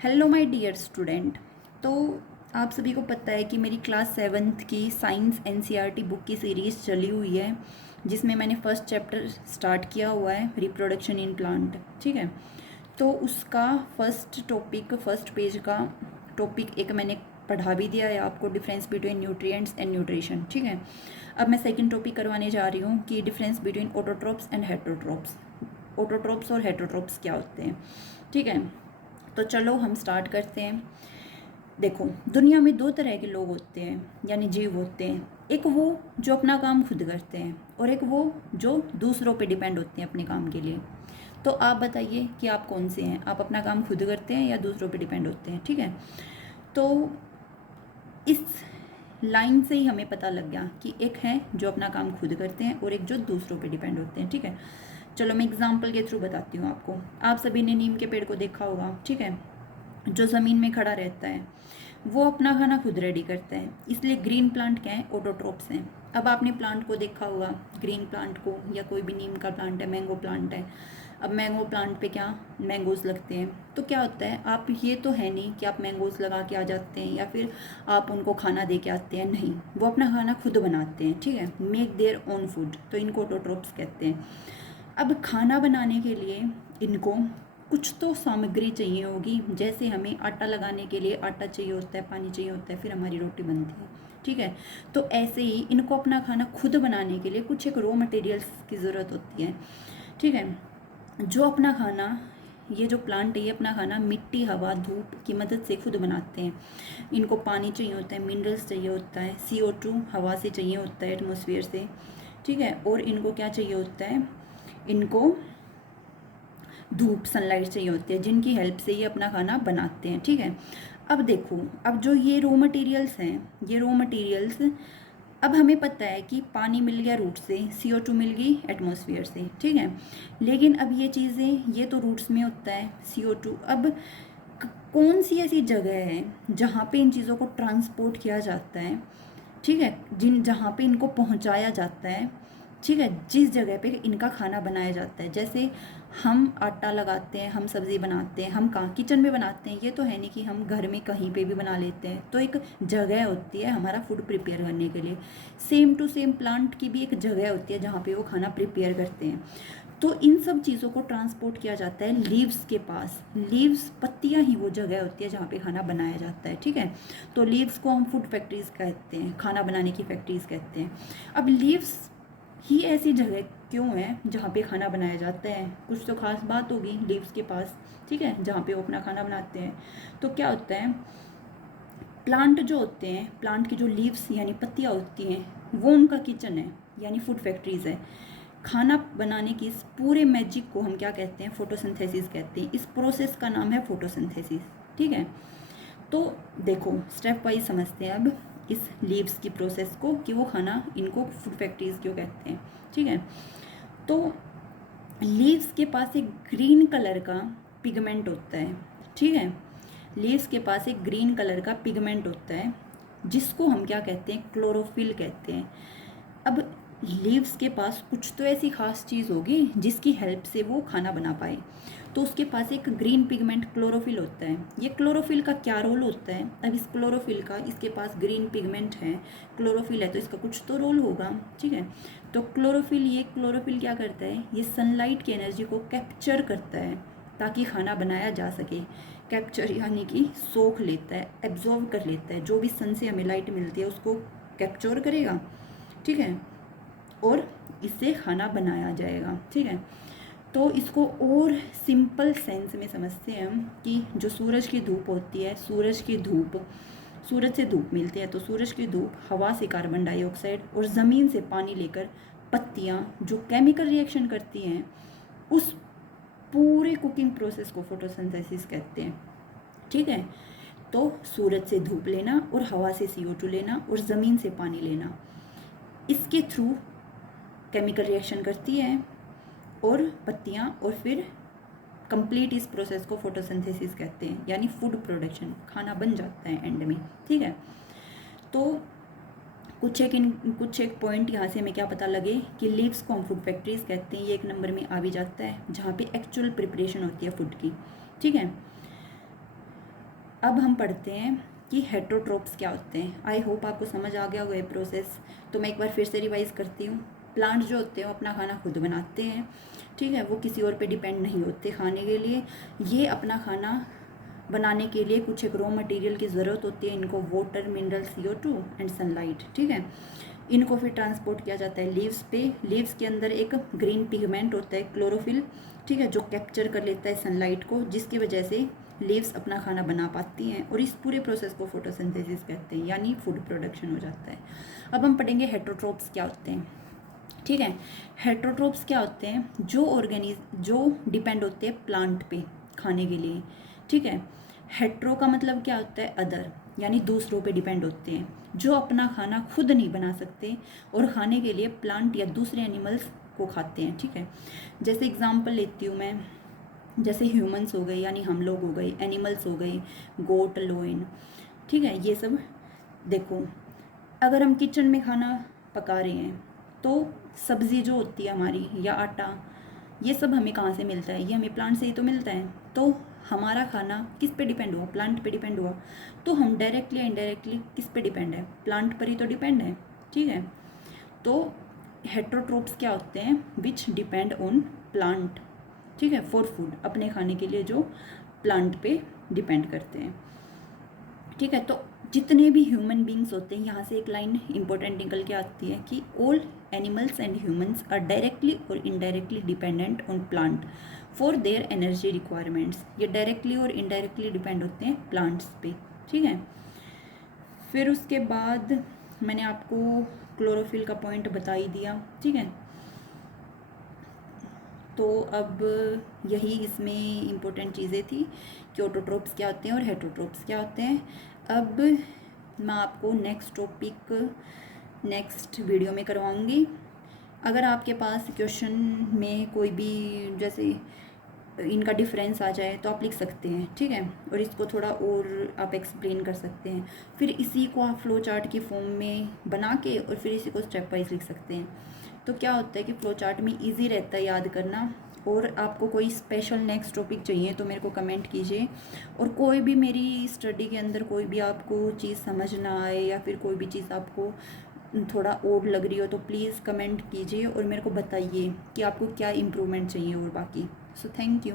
Hello my dear student. तो आप सभी को पता है कि मेरी क्लास 7th की साइंस एनसीईआरटी बुक की सीरीज़ चली हुई है, जिसमें मैंने फर्स्ट चैप्टर स्टार्ट किया हुआ है, रिप्रोडक्शन इन प्लांट। ठीक है, तो उसका फर्स्ट पेज का टॉपिक एक मैंने पढ़ा भी दिया है आपको, difference between nutrients and nutrition. ठीक है, अब मैं सेकंड टॉपिक करवाने जा रही हूँ कि difference between autotrophs and heterotrophs. Autotrophs और हेटरोट्रोप्स क्या होते हैं। ठीक है, तो चलो हम स्टार्ट करते हैं। देखो, दुनिया में दो तरह के लोग होते हैं, यानी जीव होते हैं। एक वो जो अपना काम खुद करते हैं, और एक वो जो दूसरों पे डिपेंड होते हैं अपने काम के लिए। तो आप बताइए कि आप कौन से हैं, आप अपना काम खुद करते हैं या दूसरों पे डिपेंड होते हैं। ठीक है, तो इस लाइन से ही हमें पता लग गया कि एक है जो अपना काम खुद करते हैं और एक जो दूसरों पे डिपेंड होते हैं। ठीक है, चलो मैं एग्जाम्पल के थ्रू बताती हूँ आपको। आप सभी ने नीम के पेड़ को देखा होगा। ठीक है, जो ज़मीन में खड़ा रहता है वो अपना खाना खुद रेडी करता है, इसलिए ग्रीन प्लांट क्या है, ऑटोट्रोप्स हैं। अब आपने प्लांट को देखा होगा, ग्रीन प्लांट को, या कोई भी नीम का प्लांट है, मैंगो प्लांट है। अब मैंगो प्लांट पे क्या मैंगोज़ लगते हैं, तो क्या होता है, आप ये तो है नहीं कि आप मैंगोज़ लगा के आ जाते हैं या फिर आप उनको खाना दे के आते हैं, नहीं, वो अपना खाना खुद बनाते हैं। ठीक है, मेक देयर ओन फूड, तो इनको ऑटोट्रोप्स कहते हैं। अब खाना बनाने के लिए इनको कुछ तो सामग्री चाहिए होगी, जैसे हमें आटा लगाने के लिए आटा चाहिए होता है, पानी चाहिए होता है, फिर हमारी रोटी बनती है। ठीक है, तो ऐसे ही इनको अपना खाना खुद बनाने के लिए कुछ एक रॉ मटेरियल्स की ज़रूरत होती है। ठीक है, जो अपना खाना, ये जो प्लांट है ये अपना खाना मिट्टी, हवा, धूप की मदद से खुद बनाते हैं। इनको पानी चाहिए होता है, मिनरल्स चाहिए होता है, CO2 हवा से चाहिए होता है, एटमॉस्फेयर से। ठीक है, और इनको क्या चाहिए होता है, इनको धूप, सनलाइट चाहिए होती है, जिनकी हेल्प से ये अपना खाना बनाते हैं। ठीक है, अब देखो, अब जो ये रॉ मटेरियल्स हैं, ये रॉ मटेरियल्स, अब हमें पता है कि पानी मिल गया रूट से, CO2 मिल गई एटमॉस्फेयर से। ठीक है, लेकिन अब ये चीज़ें, ये तो रूट्स में होता है CO2। अब कौन सी ऐसी जगह है जहाँ पे इन चीज़ों को ट्रांसपोर्ट किया जाता है। ठीक है, जहाँ पे इनको पहुँचाया जाता है। ठीक है, जिस जगह पे इनका खाना बनाया जाता है, जैसे हम आटा लगाते हैं, हम सब्ज़ी बनाते हैं, हम कहाँ किचन में बनाते हैं, ये तो है नहीं कि हम घर में कहीं पे भी बना लेते हैं। तो एक जगह होती है हमारा फूड प्रिपेयर करने के लिए। सेम टू सेम प्लांट की भी एक जगह होती है जहाँ पे वो खाना प्रिपेयर करते हैं। तो इन सब चीज़ों को ट्रांसपोर्ट किया जाता है लीव्स के पास। लीव्स, पत्तियाँ ही वो जगह होती है जहाँ पे खाना बनाया जाता है। ठीक है, तो लीव्स को हम फूड फैक्ट्रीज कहते हैं, खाना बनाने की फैक्ट्रीज कहते हैं। अब लीव्स ही ऐसी जगह क्यों है जहाँ पे खाना बनाया जाता है, कुछ तो खास बात होगी लीव्स के पास। ठीक है, जहाँ पे वो अपना खाना बनाते हैं। तो क्या होता है, प्लांट जो होते हैं, प्लांट की जो लीव्स यानी पत्तियाँ होती हैं, वो उनका किचन है, यानी फूड फैक्ट्रीज है। खाना बनाने की इस पूरे मैजिक को हम क्या कहते हैं, फोटोसिंथेसिस कहते हैं। इस प्रोसेस का नाम है फोटोसिंथेसिस। ठीक है, तो देखो स्टेप वाइज समझते हैं अब इस लीव्स की प्रोसेस को, कि वो खाना, इनको फूड फैक्ट्रीज क्यों कहते हैं। ठीक है, तो लीव्स के पास एक ग्रीन कलर का पिगमेंट होता है। ठीक है, लीव्स के पास एक ग्रीन कलर का पिगमेंट होता है, जिसको हम क्या कहते हैं, क्लोरोफिल कहते हैं। अब लीव्स के पास कुछ तो ऐसी खास चीज़ होगी जिसकी हेल्प से वो खाना बना पाए, तो उसके पास एक ग्रीन पिगमेंट क्लोरोफिल होता है। ये क्लोरोफिल का क्या रोल होता है, अब इस क्लोरोफिल का, इसके पास ग्रीन पिगमेंट है, क्लोरोफिल है, तो इसका कुछ तो रोल होगा। ठीक है, तो क्लोरोफिल क्या करता है, ये सनलाइट की एनर्जी को कैप्चर करता है ताकि खाना बनाया जा सके। कैप्चर यानी कि सोख लेता है, एब्जॉर्व कर लेता है, जो भी सन से हमें लाइट मिलती है उसको कैप्चर करेगा। ठीक है, और इससे खाना बनाया जाएगा। ठीक है, तो इसको और सिंपल सेंस में समझते हैं हम, कि जो सूरज की धूप होती है, सूरज से धूप मिलती है, तो सूरज की धूप हवा से कार्बन डाइऑक्साइड और ज़मीन से पानी लेकर पत्तियाँ जो केमिकल रिएक्शन करती हैं, उस पूरे कुकिंग प्रोसेस को फोटोसिंथेसिस कहते हैं। ठीक है, तो सूरज से धूप लेना और हवा से CO2 लेना और ज़मीन से पानी लेना, इसके थ्रू केमिकल रिएक्शन करती है और पत्तियाँ, और फिर कंप्लीट इस प्रोसेस को फोटोसिंथेसिस कहते हैं, यानी फूड प्रोडक्शन, खाना बन जाता है एंड में। ठीक है, तो कुछ एक पॉइंट यहाँ से हमें क्या पता लगे कि लीव्स को हम फूड फैक्ट्रीज कहते हैं। ये एक नंबर में आ भी जाता है, जहाँ पे एक्चुअल प्रिपरेशन होती है फूड की। ठीक है, अब हम पढ़ते हैं कि हेटरोट्रोप्स क्या होते हैं। आई होप आपको समझ आ गया होगा ये प्रोसेस, तो मैं एक बार फिर से रिवाइज करती हूँ। प्लांट जो होते हैं वो अपना खाना खुद बनाते हैं, ठीक है, वो किसी और पे डिपेंड नहीं होते खाने के लिए। ये अपना खाना बनाने के लिए कुछ एक रॉ मटेरियल की ज़रूरत होती है इनको, water, mineral, CO2 and sunlight, ठीक है। इनको फिर ट्रांसपोर्ट किया जाता है लीव्स पे। लीव्स के अंदर एक ग्रीन पिगमेंट होता है, क्लोरोफिल, ठीक है, जो कैप्चर कर लेता है सनलाइट को, जिसकी वजह से लीव्स अपना खाना बना पाती हैं, और इस पूरे प्रोसेस को फोटोसिंथेसिस कहते हैं, यानी फूड प्रोडक्शन हो जाता है। अब हम पढ़ेंगे हेटरोट्रोप्स क्या होते हैं, ठीक है। हेटरोट्रोप्स क्या होते हैं? जो डिपेंड होते हैं प्लांट पे खाने के लिए, ठीक है। हेट्रो का मतलब क्या होता है? अदर, यानी दूसरों पे डिपेंड होते हैं, जो अपना खाना खुद नहीं बना सकते और खाने के लिए प्लांट या दूसरे एनिमल्स को खाते हैं, ठीक है। जैसे एग्जांपल लेती हूँ मैं, जैसे ह्यूमंस हो गए यानी हम लोग हो गए, एनिमल्स हो गए, गोट, लोइन, ठीक है, ये सब। देखो, अगर हम किचन में खाना पका रहे हैं तो सब्ज़ी जो होती है हमारी या आटा, ये सब हमें कहाँ से मिलता है? ये हमें प्लांट से ही तो मिलता है। तो हमारा खाना किस पे डिपेंड हुआ? प्लांट पे डिपेंड हुआ। तो हम डायरेक्टली इनडायरेक्टली किस पे डिपेंड है? प्लांट पर ही तो डिपेंड है, ठीक है। तो हेटरोट्रोप्स क्या होते हैं? विच डिपेंड ऑन प्लांट, ठीक है, फॉर फूड, अपने खाने के लिए जो प्लांट पे डिपेंड करते हैं, ठीक है। तो जितने भी ह्यूमन बींग्स होते हैं, यहाँ से एक लाइन इंपॉर्टेंट निकल के आती है कि all animals and humans are directly और indirectly dependent on plant for their energy requirements. ये डायरेक्टली और इनडायरेक्टली डिपेंड होते हैं प्लांट्स पे, ठीक है। फिर उसके बाद मैंने आपको क्लोरोफिल का पॉइंट बता ही दिया, ठीक है। तो अब यही इसमें इम्पोर्टेंट चीज़ें थी कि ऑटोट्रोप्स क्या होते हैं और हेटरोट्रोप्स क्या होते हैं। अब मैं आपको नेक्स्ट टॉपिक नेक्स्ट वीडियो में करवाऊँगी। अगर आपके पास क्वेश्चन में कोई भी जैसे इनका डिफरेंस आ जाए तो आप लिख सकते हैं, ठीक है, और इसको थोड़ा और आप एक्सप्लेन कर सकते हैं। फिर इसी को आप फ्लो चार्ट की फॉर्म में बना के और फिर इसी को स्टेप वाइज लिख सकते हैं। तो क्या होता है कि फ्लो चार्ट में इजी रहता है याद करना। और आपको कोई स्पेशल नेक्स्ट टॉपिक चाहिए तो मेरे को कमेंट कीजिए, और कोई भी मेरी स्टडी के अंदर कोई भी आपको चीज़ समझ ना आए या फिर कोई भी चीज़ आपको थोड़ा ओड लग रही हो तो प्लीज़ कमेंट कीजिए और मेरे को बताइए कि आपको क्या इम्प्रूवमेंट चाहिए और बाकी। So thank you.